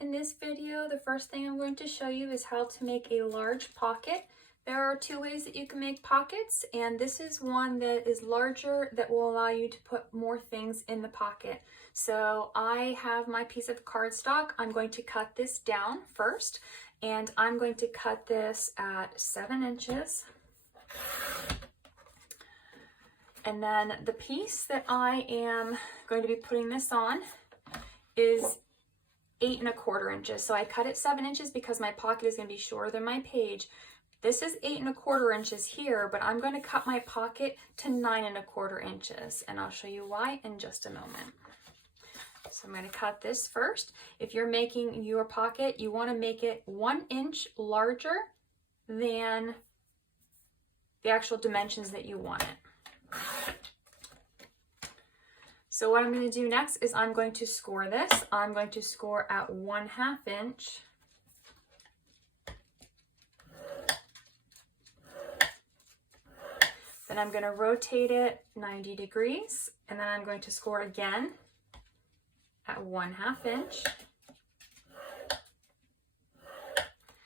In this video, the first thing I'm going to show you is how to make a large pocket. There are two ways that you can make pockets, and this is one that is larger that will allow you to put more things in the pocket. So I have my piece of cardstock. I'm going to cut this down first, and I'm going to cut this at 7 inches. And then the piece that I am going to be putting this on is 8 1/4 inches. So I cut it 7 inches because my pocket is going to be shorter than my page. This is 8 1/4 inches here, but I'm going to cut my pocket to 9 1/4 inches, and I'll show you why in just a moment. So I'm going to cut this first. If you're making your pocket, you want to make it 1 inch larger than the actual dimensions that you want it. So what I'm going to do next is I'm going to score this. I'm going to score at 1/2 inch. Then I'm going to rotate it 90 degrees, and then I'm going to score again at 1/2 inch.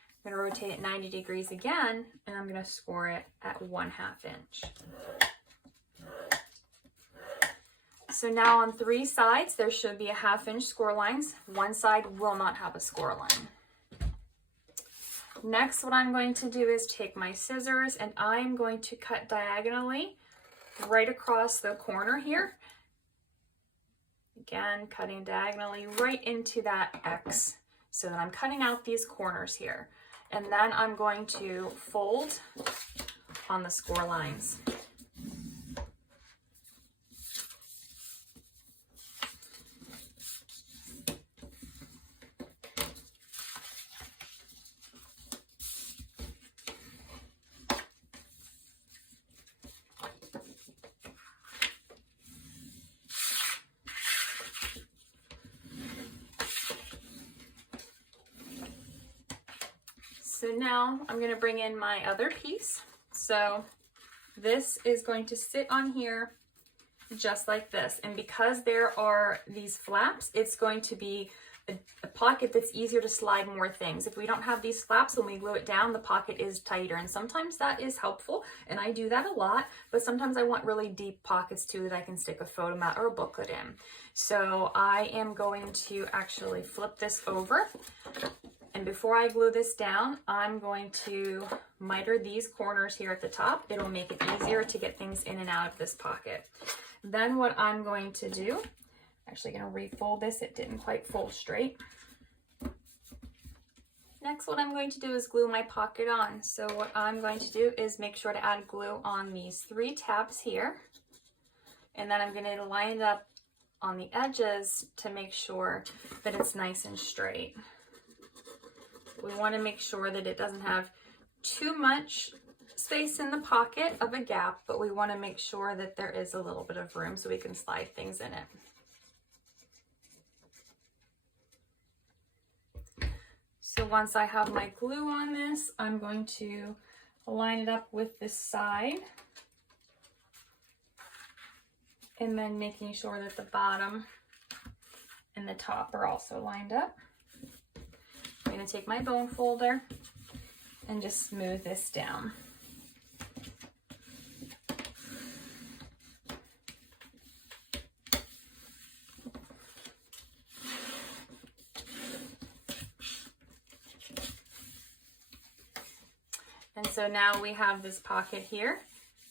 I'm going to rotate it 90 degrees again, and I'm going to score it at 1/2 inch. So now on 3 sides, there should be a 1/2 inch score lines. One side will not have a score line. Next, what I'm going to do is take my scissors and I'm going to cut diagonally right across the corner here. Again, cutting diagonally right into that X so that I'm cutting out these corners here. And then I'm going to fold on the score lines. So now I'm going to bring in my other piece. So this is going to sit on here just like this. And because there are these flaps, it's going to be a pocket that's easier to slide more things. If we don't have these flaps, when we glue it down, the pocket is tighter. And sometimes that is helpful, and I do that a lot, but sometimes I want really deep pockets too that I can stick a photo mat or a booklet in. So I am going to actually flip this over. And before I glue this down, I'm going to miter these corners here at the top. It'll make it easier to get things in and out of this pocket. Then what I'm going to do, actually going to refold this, it didn't quite fold straight. Next, what I'm going to do is glue my pocket on. So what I'm going to do is make sure to add glue on these 3 tabs here. And then I'm going to line it up on the edges to make sure that it's nice and straight. We want to make sure that it doesn't have too much space in the pocket of a gap, but we want to make sure that there is a little bit of room so we can slide things in it. So once I have my glue on this, I'm going to line it up with this side, and then making sure that the bottom and the top are also lined up. I'm going to take my bone folder and just smooth this down. And so now we have this pocket here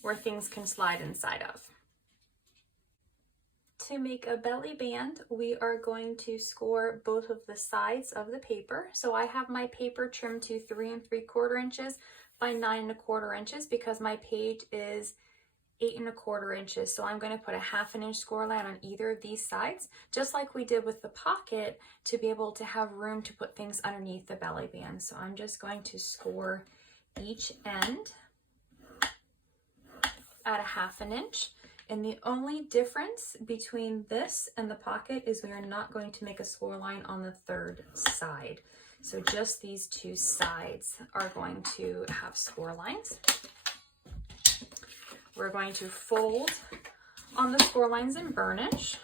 where things can slide inside of. To make a belly band, we are going to score both of the sides of the paper. So I have my paper trimmed to 3 3/4 inches by 9 1/4 inches because my page is 8 1/4 inches. So I'm going to put a 1/2 inch score line on either of these sides, just like we did with the pocket, to be able to have room to put things underneath the belly band. So I'm just going to score each end at a 1/2 inch. And the only difference between this and the pocket is we are not going to make a score line on the 3rd side. So just these 2 sides are going to have score lines. We're going to fold on the score lines and burnish.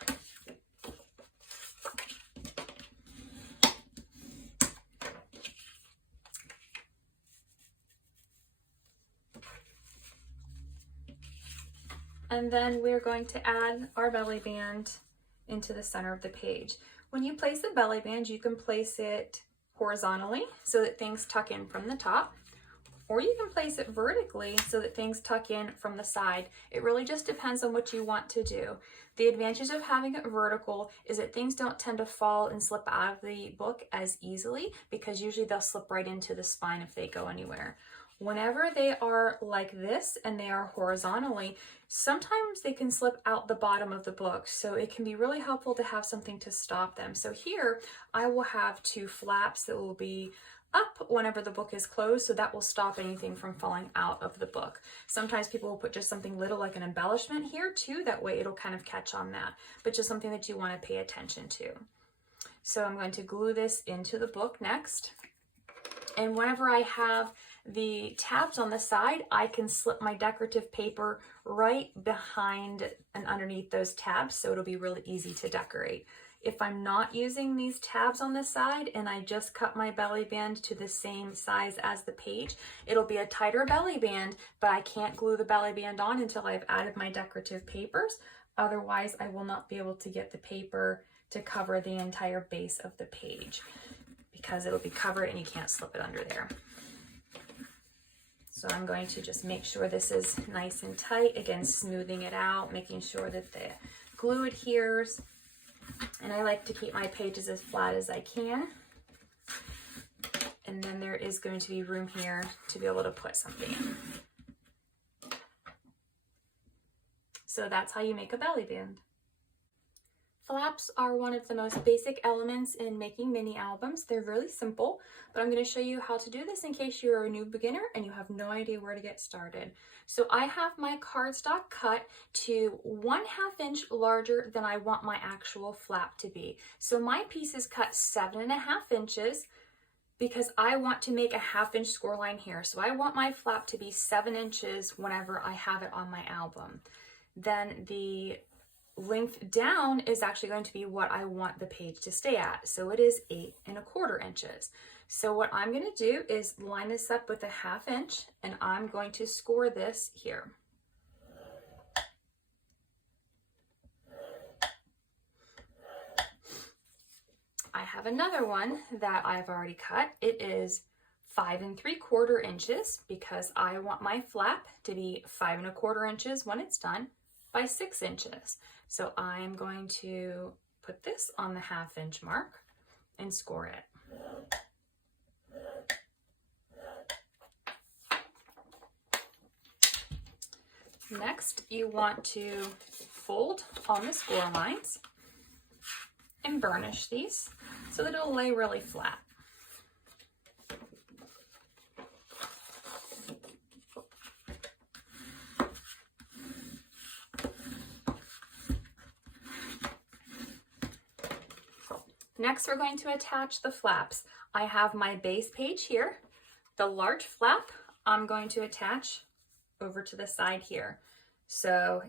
And then we're going to add our belly band into the center of the page. When you place the belly band, you can place it horizontally so that things tuck in from the top, or you can place it vertically so that things tuck in from the side. It really just depends on what you want to do. The advantage of having it vertical is that things don't tend to fall and slip out of the book as easily, because usually they'll slip right into the spine if they go anywhere. Whenever they are like this and they are horizontally, sometimes they can slip out the bottom of the book, so it can be really helpful to have something to stop them. So here I will have two flaps that will be up whenever the book is closed, so that will stop anything from falling out of the book. Sometimes people will put just something little like an embellishment here too, that way it'll kind of catch on that, but just something that you want to pay attention to. So I'm going to glue this into the book next, and whenever I have the tabs on the side, I can slip my decorative paper right behind and underneath those tabs, so it'll be really easy to decorate. If I'm not using these tabs on the side and I just cut my belly band to the same size as the page, it'll be a tighter belly band, but I can't glue the belly band on until I've added my decorative papers. Otherwise, I will not be able to get the paper to cover the entire base of the page, because it'll be covered and you can't slip it under there. So I'm going to just make sure this is nice and tight, again, smoothing it out, making sure that the glue adheres. And I like to keep my pages as flat as I can. And then there is going to be room here to be able to put something in. So that's how you make a belly band. Flaps are one of the most basic elements in making mini albums. They're really simple, but I'm going to show you how to do this in case you're a new beginner and you have no idea where to get started. So I have my cardstock cut to 1/2 inch larger than I want my actual flap to be. So my piece is cut 7.5 inches because I want to make a 1/2 inch score line here. So I want my flap to be 7 inches whenever I have it on my album. Then the length down is actually going to be what I want the page to stay at. So it is 8.25 inches. So what I'm going to do is line this up with a 1/2 inch, and I'm going to score this here. I have another one that I've already cut. It is 5.75 inches because I want my flap to be 5.25 inches when it's done by 6 inches. So I'm going to put this on the 1/2 inch mark and score it. Next, you want to fold on the score lines and burnish these so that it'll lay really flat. Next, we're going to attach the flaps. I have my base page here. The large flap I'm going to attach over to the side here. So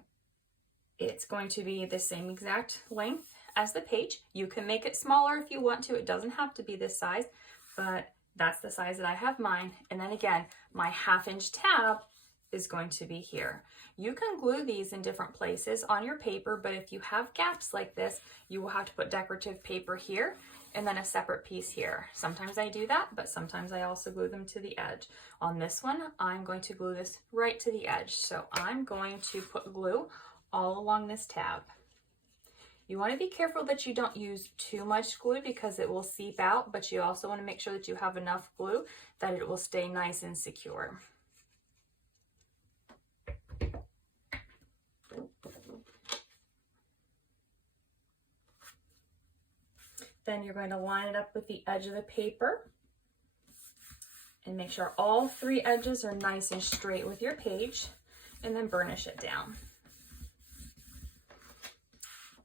it's going to be the same exact length as the page. You can make it smaller if you want to. It doesn't have to be this size, but that's the size that I have mine. And then again, my 1/2 inch tab is going to be here. You can glue these in different places on your paper, but if you have gaps like this, you will have to put decorative paper here and then a separate piece here. Sometimes I do that, but sometimes I also glue them to the edge. On this one, I'm going to glue this right to the edge. So I'm going to put glue all along this tab. You want to be careful that you don't use too much glue because it will seep out, but you also want to make sure that you have enough glue that it will stay nice and secure. Then you're going to line it up with the edge of the paper and make sure all 3 edges are nice and straight with your page, and then burnish it down.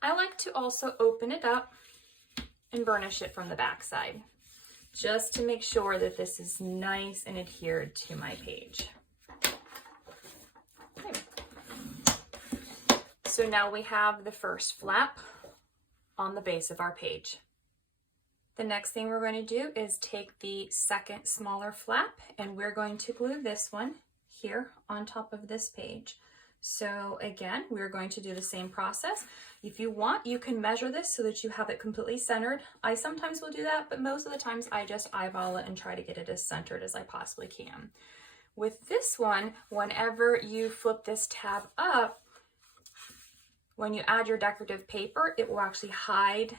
I like to also open it up and burnish it from the back side, just to make sure that this is nice and adhered to my page. Okay. So now we have the first flap on the base of our page. The next thing we're going to do is take the second smaller flap, and we're going to glue this one here on top of this page. So again, we're going to do the same process. If you want, you can measure this so that you have it completely centered. I sometimes will do that, but most of the times I just eyeball it and try to get it as centered as I possibly can. With this one, whenever you flip this tab up, when you add your decorative paper, it will actually hide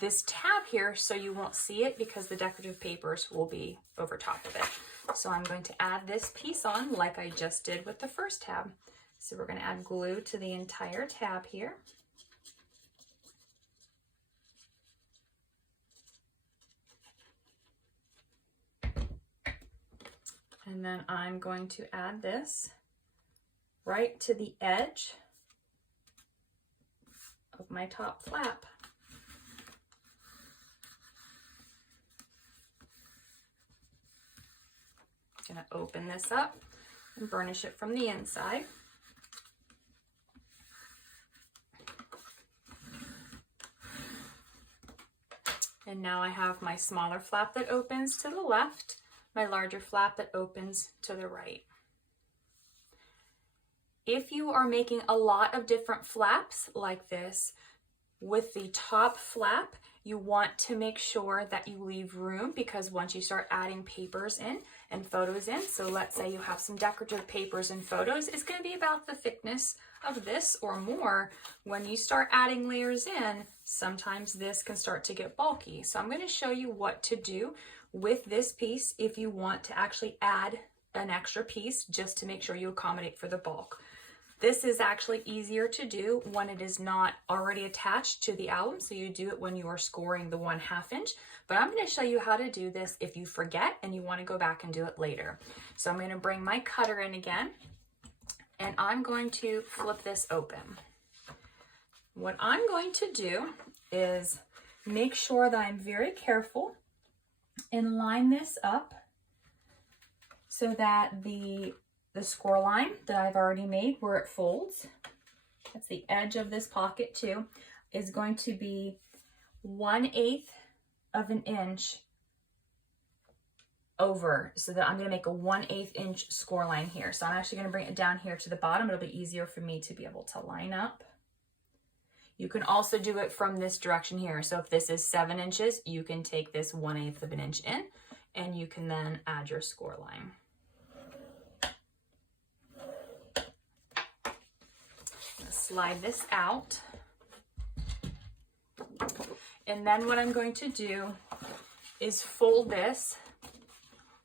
this tab here so you won't see it because the decorative papers will be over top of it. So I'm going to add this piece on like I just did with the first tab. So we're going to add glue to the entire tab here. And then I'm going to add this right to the edge of my top flap. I'm going to open this up and burnish it from the inside. And now I have my smaller flap that opens to the left, my larger flap that opens to the right. If you are making a lot of different flaps like this, with the top flap, you want to make sure that you leave room, because once you start adding papers in and photos in, so let's say you have some decorative papers and photos, it's going to be about the thickness of this or more. When you start adding layers in, sometimes this can start to get bulky. So I'm going to show you what to do with this piece if you want to actually add an extra piece just to make sure you accommodate for the bulk. This is actually easier to do when it is not already attached to the album, so you do it when you are scoring the 1/2 inch. But I'm going to show you how to do this if you forget and you want to go back and do it later. So I'm going to bring my cutter in again, and I'm going to flip this open. What I'm going to do is make sure that I'm very careful and line this up so that the score line that I've already made where it folds, that's the edge of this pocket too, is going to be 1/8 of an inch over, so that I'm going to make a 1/8 inch score line here. So I'm actually going to bring it down here to the bottom. It'll be easier for me to be able to line up. You can also do it from this direction here. So if this is 7 inches, you can take this 1/8 of an inch in, and you can then add your score line. Slide this out, and then what I'm going to do is fold this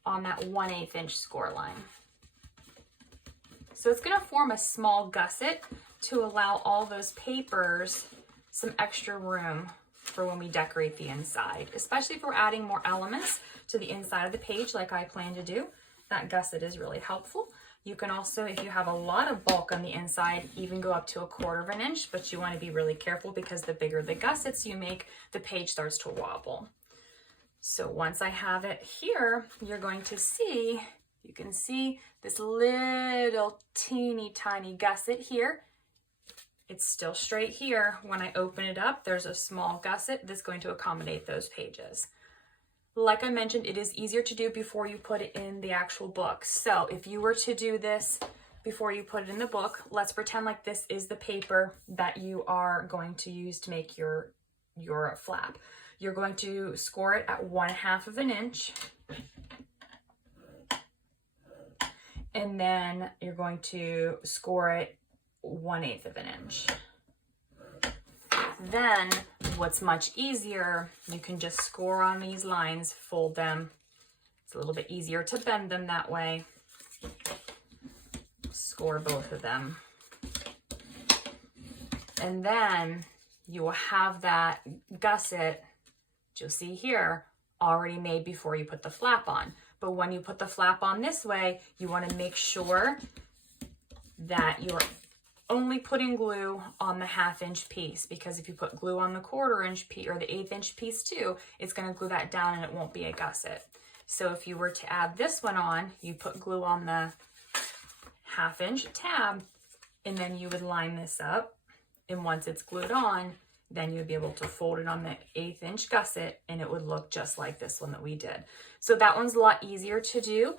on that 1/8 inch score line. So it's going to form a small gusset to allow all those papers some extra room for when we decorate the inside, especially if we're adding more elements to the inside of the page like I plan to do. That gusset is really helpful. You can also, if you have a lot of bulk on the inside, even go up to 1/4 of an inch, but you want to be really careful because the bigger the gussets you make, the page starts to wobble. So once I have it here, you're going to see, you can see this little teeny tiny gusset here. It's still straight here. When I open it up, there's a small gusset that's going to accommodate those pages. Like I mentioned, it is easier to do before you put it in the actual book. So if you were to do this before you put it in the book, let's pretend like this is the paper that you are going to use to make your flap. You're going to score it at 1/2 of an inch. And then you're going to score it 1/8 of an inch. Then what's much easier, you can just score on these lines, fold them. It's a little bit easier to bend them that way. Score both of them. And then you will have that gusset, you'll see here, already made before you put the flap on. But when you put the flap on this way, you want to make sure that you're only putting glue on the 1/2 inch piece, because if you put glue on the 1/4 inch piece or the 1/8 inch piece too, it's going to glue that down and it won't be a gusset. So if you were to add this one on, you put glue on the 1/2 inch tab, and then you would line this up, and once it's glued on, then you'd be able to fold it on the 1/8 inch gusset and it would look just like this one that we did. So that one's a lot easier to do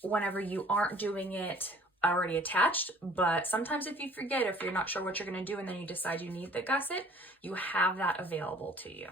whenever you aren't doing it already attached, but sometimes if you forget, if you're not sure what you're going to do and then you decide you need the gusset, you have that available to you.